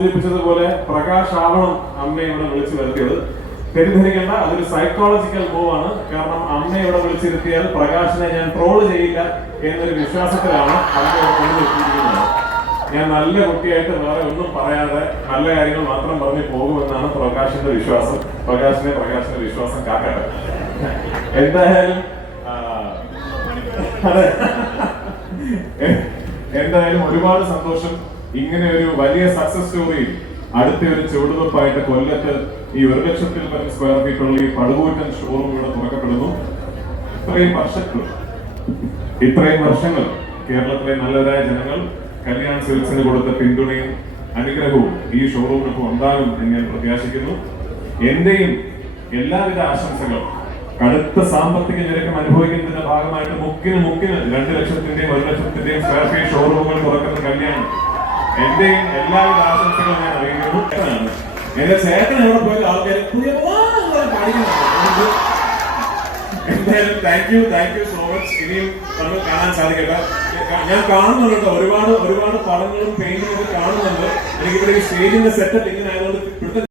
സൂചിപ്പിച്ചതുപോലെ പ്രകാശാവണം അമ്മയെ ഇവിടെ വിളിച്ചു വരുത്തിയത്. തെറ്റിദ്ധരിക്കേണ്ട അതൊരു സൈക്കോളജിക്കൽ മൂവ് ആണ്. കാരണം അമ്മയെ ഇവിടെ വിളിച്ചിരുത്തിയാൽ പ്രകാശിനെ ഞാൻ ട്രോൾ ചെയ്യില്ല എന്നൊരു വിശ്വാസത്തിലാണ് അമ്മ ഇവിടെ കൊണ്ടുവച്ചിരിക്കുന്നത് ഞാൻ നല്ല കുട്ടിയായിട്ട് വേറെ ഒന്നും പറയാതെ നല്ല കാര്യങ്ങൾ മാത്രം പറഞ്ഞു പോകുമെന്നാണ് പ്രകാശിന്റെ വിശ്വാസം. പ്രകാശിനെ പ്രകാശിന്റെ വിശ്വാസം കാക്കട്ടെ. എന്തായാലും എന്തായാലും ഒരുപാട് സന്തോഷം. ഇങ്ങനെ ഒരു വലിയ സക്സസ് സ്റ്റോറിയിൽ അടുത്ത ഒരു ചുവടുവെപ്പായിട്ട് കൊല്ലത്ത് ഈ ഒരു ലക്ഷത്തിൽ പരം സ്ക്വയർ ഫീറ്റ് ഉള്ള ഈ പടുകൂറ്റൻ ഷോറൂം ഇവിടെ തുറക്കപ്പെടുന്നു. ഇത്രയും വർഷങ്ങൾ. ഇത്രയും വർഷങ്ങൾ കേരളത്തിലെ നല്ലവരായ ജനങ്ങൾ കല്യാൺ സിൽസിന് കൊടുത്ത പിന്തുണയും അനുഗ്രഹവും ഈ ഷോറൂമിനൊപ്പം ഉണ്ടാകും എന്ന് ഞാൻ പ്രത്യാശിക്കുന്നു. എന്റെയും എല്ലാവിധ ആശംസകളും കടുത്ത സാമ്പത്തിക ഞെരുക്കം അനുഭവിക്കുന്നതിന്റെ ഭാഗമായിട്ട് മുക്കിന് മുക്കിന് രണ്ട് ലക്ഷത്തിന്റെയും ഒരു ലക്ഷത്തിന്റെയും സ്ക്വയർ ഫീറ്റ് ഷോറൂമുകൾ തുറക്കുന്ന കല്യാണം എന്റെയും എല്ലാവിധ ആശംസകളും ഞാൻ അറിയിക്കുന്നു. എന്റെ ചേട്ടൻ എവിടെ പോയത് ആൾക്കാർ പാടിക്കുന്നുണ്ട് എന്തായാലും thank you thank you so much ഇനിയും നമ്മൾ കാണാൻ സാധിക്കട്ടെ ഞാൻ കാണുന്നുണ്ട് കേട്ടോ. ഒരുപാട് ഒരുപാട് പടങ്ങളും പെയിന്റും ഒക്കെ കാണുന്നുണ്ട് എനിക്കിവിടെ ഈ സ്റ്റേജിന്റെ സെറ്റപ്പ് ഇങ്ങനെ ആയതുകൊണ്ട്